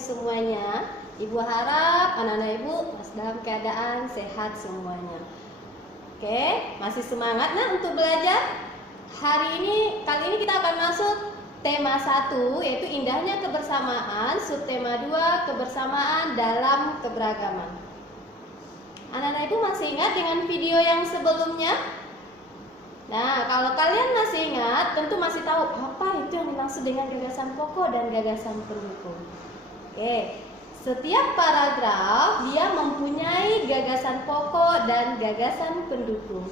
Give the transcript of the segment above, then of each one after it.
semuanya. Ibu harap anak-anak Ibu masih dalam keadaan sehat semuanya. Oke, masih semangat untuk belajar? Kali ini kita akan masuk tema 1, yaitu indahnya kebersamaan, subtema 2, kebersamaan dalam keberagaman. Anak-anak Ibu masih ingat dengan video yang sebelumnya? Nah, kalau kalian masih ingat, tentu masih tahu apa itu yang dimaksud dengan gagasan pokok dan gagasan pendukung. Oke, setiap paragraf dia mempunyai gagasan pokok dan gagasan pendukung.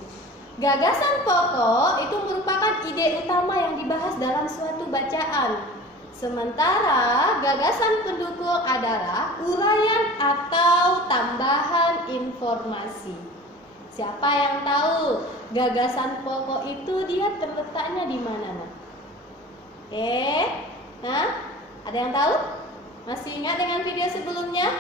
Gagasan pokok itu merupakan ide utama yang dibahas dalam suatu bacaan. Sementara gagasan pendukung adalah uraian atau tambahan informasi. Siapa yang tahu gagasan pokok itu dia terletaknya di mana? Ada yang tahu? Masih ingat dengan video sebelumnya?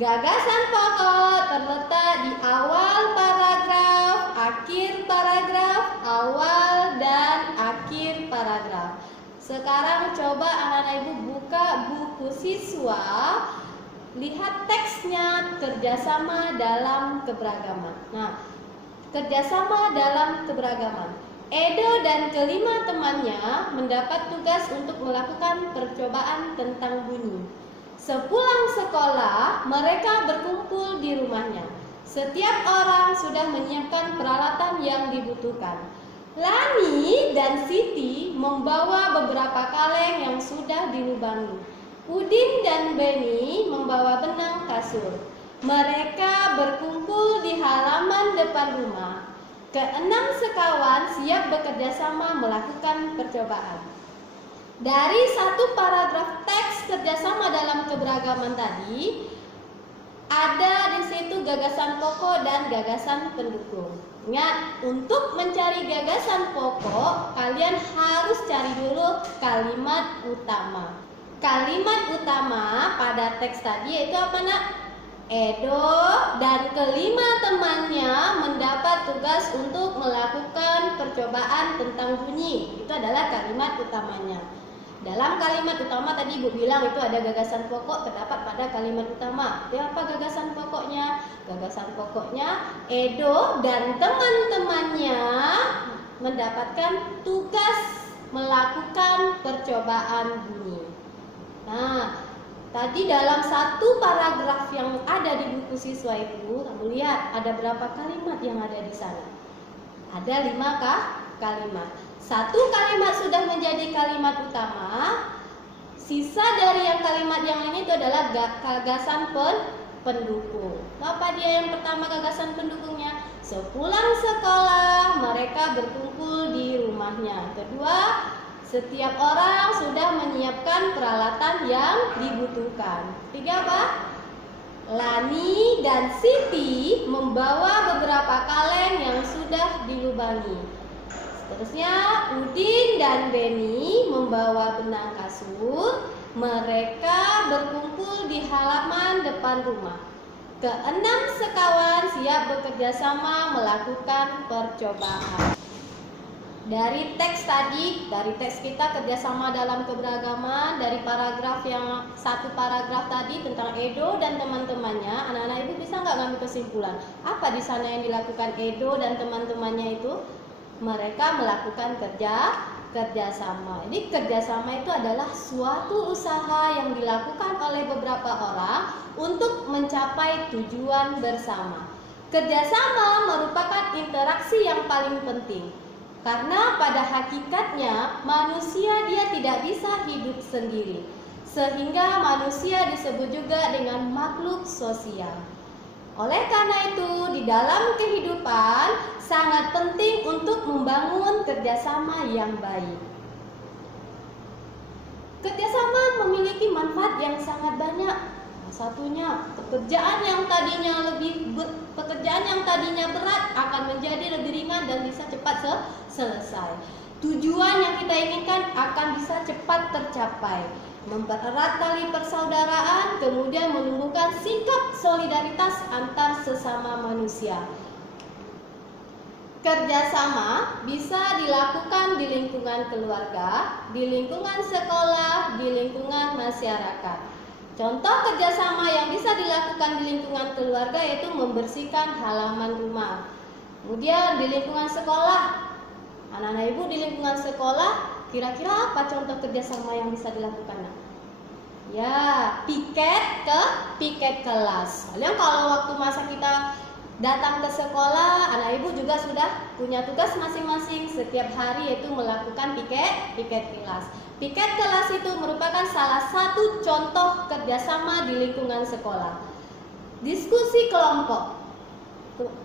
Gagasan pokok terletak di awal paragraf, akhir paragraf, awal dan akhir paragraf. Sekarang coba anak-anak Ibu buka buku siswa, lihat teksnya kerjasama dalam keberagaman. Nah, kerjasama dalam keberagaman. Edo dan kelima temannya mendapat tugas untuk melakukan percobaan tentang bunyi. Sepulang sekolah, mereka berkumpul di rumahnya. Setiap orang sudah menyiapkan peralatan yang dibutuhkan. Lani dan Siti membawa beberapa kaleng yang sudah dilubangi. Udin dan Beni membawa benang kasur. Mereka berkumpul di halaman depan rumah. Keenam sekawan siap bekerja sama melakukan percobaan. Dari satu paragraf teks kerjasama dalam keberagaman tadi, ada di situ gagasan pokok dan gagasan pendukung. Ingat, untuk mencari gagasan pokok, kalian harus cari dulu kalimat utama. Kalimat utama pada teks tadi yaitu apa, Nak? Edo dan kelima temannya mendapat tugas untuk melakukan percobaan tentang bunyi. Itu adalah kalimat utamanya. Dalam kalimat utama tadi Ibu bilang itu ada gagasan pokok terdapat pada kalimat utama. Itu apa gagasan pokoknya? Gagasan pokoknya Edo dan teman-temannya mendapatkan tugas melakukan percobaan bunyi. Nah, tadi dalam satu paragraf yang ada di buku siswa itu, kamu lihat ada berapa kalimat yang ada di sana? Ada 5 kalimat. Satu kalimat sudah menjadi kalimat utama. Sisa dari yang kalimat yang lain itu adalah gagasan pendukung. Apa dia yang pertama gagasan pendukungnya? Sepulang sekolah mereka berkumpul di rumahnya. Kedua, setiap orang sudah menyiapkan peralatan yang dibutuhkan. Ketiga apa? Lani dan Siti membawa beberapa kaleng yang sudah dilubangi. Seterusnya, Udin dan Beni membawa benang kasur. Mereka berkumpul di halaman depan rumah. Keenam sekawan siap bekerja sama melakukan percobaan. Dari teks tadi, dari teks kita kerjasama dalam keberagaman, dari paragraf yang satu paragraf tadi tentang Edo dan teman-temannya, anak-anak Ibu bisa nggak ngambil kesimpulan? Apa di sana yang dilakukan Edo dan teman-temannya itu? Mereka melakukan kerjasama. Jadi kerjasama itu adalah suatu usaha yang dilakukan oleh beberapa orang untuk mencapai tujuan bersama. Kerjasama merupakan interaksi yang paling penting. Karena pada hakikatnya manusia dia tidak bisa hidup sendiri. Sehingga manusia disebut juga dengan makhluk sosial. Oleh karena itu di dalam kehidupan sangat penting untuk membangun kerjasama yang baik. Kerjasama memiliki manfaat yang sangat banyak. Satunya, pekerjaan yang tadinya berat akan menjadi lebih ringan dan bisa cepat selesai. Tujuan yang kita inginkan akan bisa cepat tercapai. Mempererat tali persaudaraan, kemudian menumbuhkan sikap solidaritas antar sesama manusia. Kerjasama bisa dilakukan di lingkungan keluarga, di lingkungan sekolah, di lingkungan masyarakat. Contoh kerjasama yang bisa dilakukan di lingkungan keluarga yaitu membersihkan halaman rumah. Kemudian di lingkungan sekolah, anak-anak ibu di lingkungan sekolah, kira-kira apa contoh kerjasama yang bisa dilakukan? Ya, piket kelas. Kalian kalau waktu masa kita datang ke sekolah, anak ibu juga sudah punya tugas masing-masing setiap hari yaitu melakukan piket kelas. Piket kelas itu merupakan salah satu contoh kerjasama di lingkungan sekolah. Diskusi kelompok.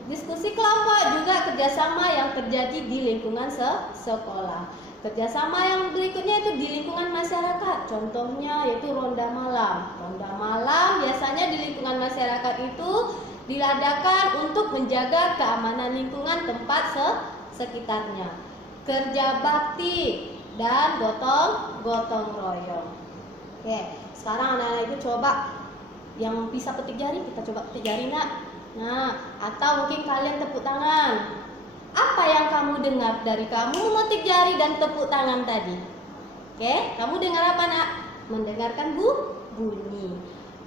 Diskusi kelompok juga kerjasama yang terjadi di lingkungan sekolah. Kerjasama yang berikutnya itu di lingkungan masyarakat. Contohnya yaitu ronda malam. Ronda malam biasanya di lingkungan masyarakat itu diadakan untuk menjaga keamanan lingkungan tempat sekitarnya. Kerja bakti dan gotong royong. Oke, sekarang anak-anak itu coba yang bisa petik jari, kita coba petik jari nak. Nah, atau mungkin kalian tepuk tangan. Apa yang kamu dengar dari kamu memetik jari dan tepuk tangan tadi? Oke, kamu dengar apa nak? Mendengarkan bunyi.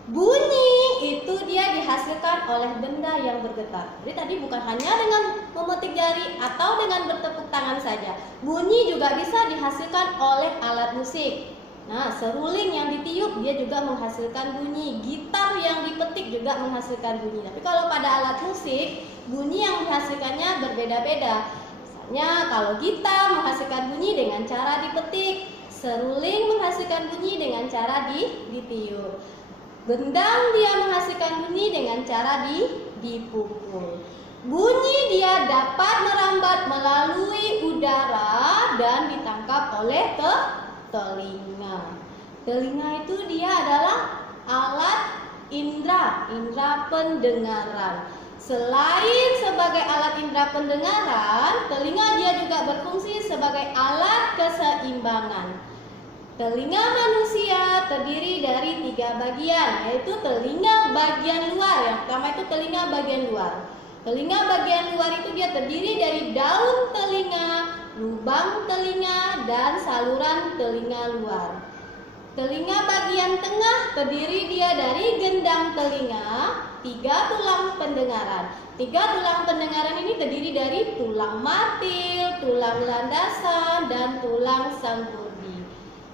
Bunyi itu dia dihasilkan oleh benda yang bergetar. Jadi tadi bukan hanya dengan memetik jari atau dengan bertepuk tangan saja. Bunyi juga bisa dihasilkan oleh alat musik. Nah, seruling yang ditiup dia juga menghasilkan bunyi. Gitar yang dipetik juga menghasilkan bunyi. Tapi kalau pada alat musik, bunyi yang dihasilkannya berbeda-beda. Misalnya kalau gitar menghasilkan bunyi dengan cara dipetik, seruling menghasilkan bunyi dengan cara ditiup. Gendang dia menghasilkan bunyi dengan cara dipukul. Bunyi dia dapat merambat melalui udara dan ditangkap oleh telinga. Telinga itu dia adalah alat indera pendengaran. Selain sebagai alat indera pendengaran, telinga dia juga berfungsi sebagai alat keseimbangan. Telinga manusia terdiri dari 3 bagian, yaitu telinga bagian luar. Yang pertama itu telinga bagian luar. Telinga bagian luar itu dia terdiri dari daun telinga, lubang telinga, dan saluran telinga luar. Telinga bagian tengah terdiri dia dari gendang telinga, 3 tulang pendengaran. 3 tulang pendengaran ini terdiri dari tulang matil, tulang landasan, dan tulang sanggurdi.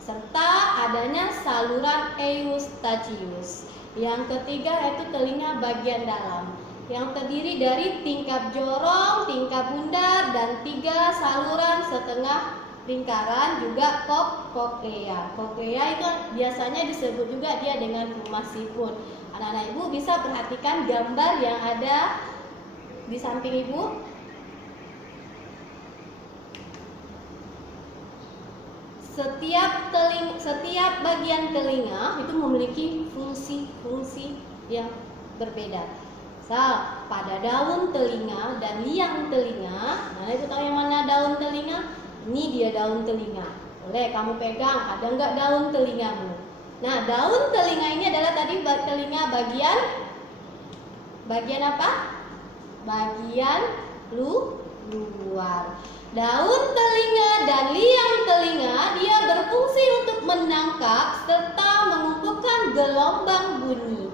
Serta adanya saluran eustachius. Yang ketiga yaitu telinga bagian dalam, yang terdiri dari tingkap jorong, tingkap bundar, dan 3 saluran setengah lingkaran, juga koklea. Koklea itu biasanya disebut juga dia dengan rumah siput. Anak-anak ibu bisa perhatikan gambar yang ada di samping ibu. Setiap bagian telinga itu memiliki fungsi-fungsi yang berbeda. Pada daun telinga dan liang telinga, nah itu tahu yang mana daun telinga? Ini dia daun telinga. Boleh kamu pegang, ada nggak daun telingamu? Nah, daun telinga ini adalah tadi telinga bagian apa? Bagian luar. Daun telinga dan liang telinga dia berfungsi untuk menangkap serta mengumpulkan gelombang bunyi.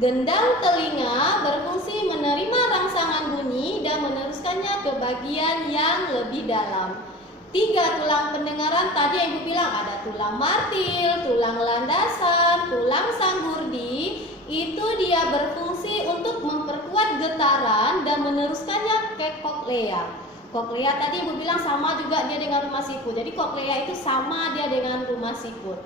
Gendang telinga berfungsi menerima rangsangan bunyi dan meneruskannya ke bagian yang lebih dalam. 3 tulang pendengaran tadi yang ibu bilang ada tulang martil, tulang landasan, tulang sanggurdi. Itu dia berfungsi untuk memperkuat getaran dan meneruskannya ke koklea. Koklea tadi ibu bilang sama juga dia dengan rumah siput. Jadi koklea itu sama dia dengan rumah siput.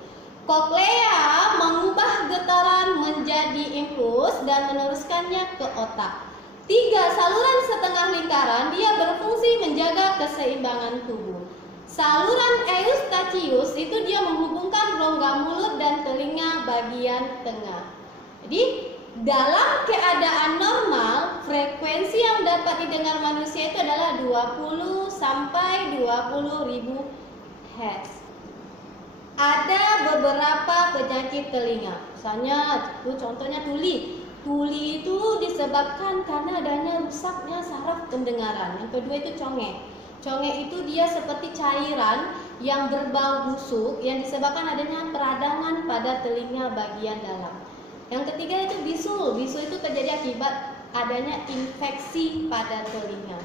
Koklea mengubah getaran menjadi impuls dan meneruskannya ke otak. 3 saluran setengah lingkaran dia berfungsi menjaga keseimbangan tubuh. Saluran eustachius itu dia menghubungkan rongga mulut dan telinga bagian tengah. Jadi dalam keadaan normal, frekuensi yang dapat didengar manusia itu adalah 20 sampai 20.000 Hz. Ada beberapa penyakit telinga. Misalnya, contohnya tuli. Tuli itu disebabkan karena adanya rusaknya saraf pendengaran. Yang kedua itu congek. Congek itu dia seperti cairan yang berbau busuk yang disebabkan adanya peradangan pada telinga bagian dalam. Yang ketiga itu bisul. Bisul itu terjadi akibat adanya infeksi pada telinga.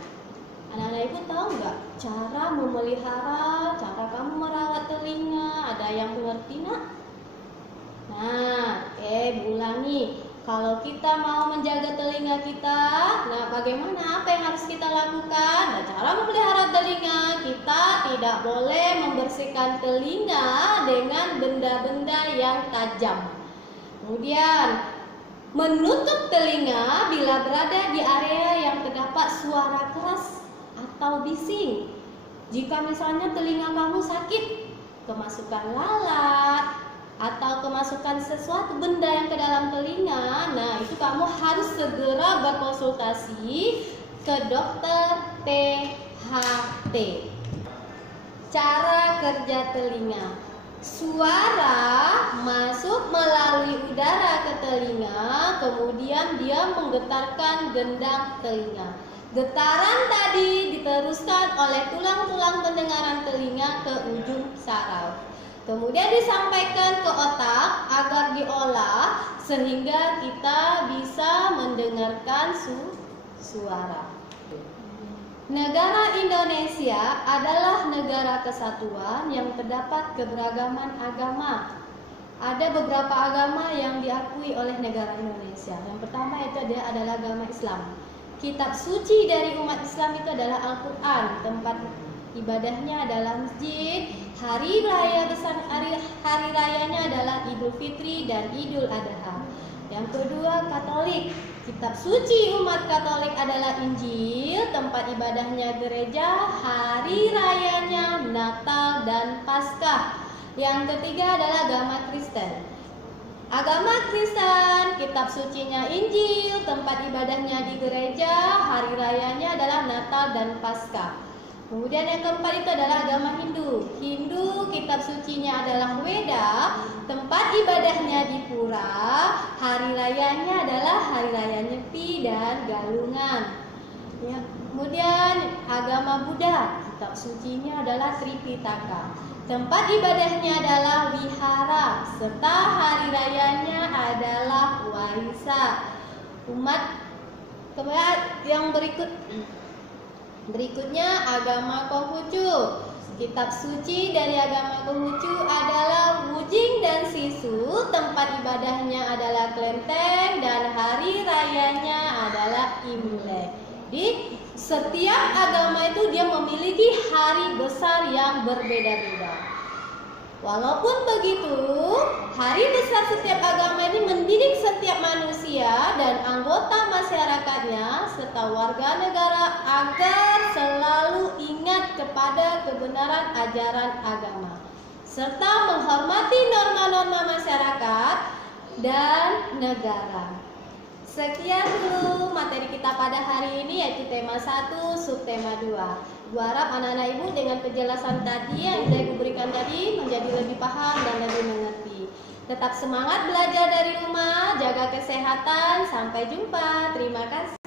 Anak-anak ibu tahu nggak cara memelihara, cara kamu merawat telinga? Ada yang mengerti nak? Nah, ulangi. Kalau kita mau menjaga telinga kita, nah bagaimana? Apa yang harus kita lakukan? Nah, cara memelihara telinga, kita tidak boleh membersihkan telinga dengan benda-benda yang tajam. Kemudian, menutup telinga bila berada di area yang terdapat suara keras atau bising. Jika misalnya telinga kamu sakit, kemasukan lalat, atau kemasukan sesuatu benda yang ke dalam telinga, nah itu kamu harus segera berkonsultasi ke dokter THT. Cara kerja telinga. Suara masuk melalui udara ke telinga, kemudian dia menggetarkan gendang telinga. Getaran tadi diteruskan oleh tulang-tulang pendengaran telinga ke ujung saraf. Kemudian disampaikan ke otak agar diolah sehingga kita bisa mendengarkan suara. Negara Indonesia adalah negara kesatuan yang terdapat keberagaman agama. Ada beberapa agama yang diakui oleh negara Indonesia. Yang pertama itu adalah agama Islam. Kitab suci dari umat Islam itu adalah Al-Quran. Tempat ibadahnya adalah masjid. Hari rayanya adalah Idul Fitri dan Idul Adha. Yang kedua, Katolik. Kitab suci umat Katolik adalah Injil. Tempat ibadahnya gereja. Hari rayanya Natal dan Paskah. Yang ketiga adalah agama Kristen. Agama Kristen, kitab sucinya Injil, tempat ibadahnya di gereja, hari rayanya adalah Natal dan Paskah. Kemudian yang keempat itu adalah agama Hindu. Hindu, kitab sucinya adalah Weda, tempat ibadahnya di pura, hari rayanya adalah hari raya Nyepi dan Galungan. Ya, kemudian agama Buddha, kitab sucinya adalah Tripitaka. Tempat ibadahnya adalah wihara, serta hari rayanya adalah Waisak. Kemudian yang berikutnya agama Konghucu. Kitab suci dari agama Konghucu adalah Wujing dan Sisu. Tempat ibadahnya adalah Klenteng dan hari rayanya adalah Imlek. Di setiap agama itu dia memiliki hari besar yang berbeda-beda. Walaupun begitu, hari besar setiap agama ini mendidik setiap manusia dan anggota masyarakatnya serta warga negara agar selalu ingat kepada kebenaran ajaran agama serta menghormati norma-norma masyarakat dan negara. Sekian dulu materi kita pada hari ini, yaitu tema 1, subtema 2. Gua harap anak-anak ibu dengan penjelasan tadi yang saya berikan tadi menjadi lebih paham dan lebih mengerti. Tetap semangat belajar dari rumah, jaga kesehatan, sampai jumpa. Terima kasih.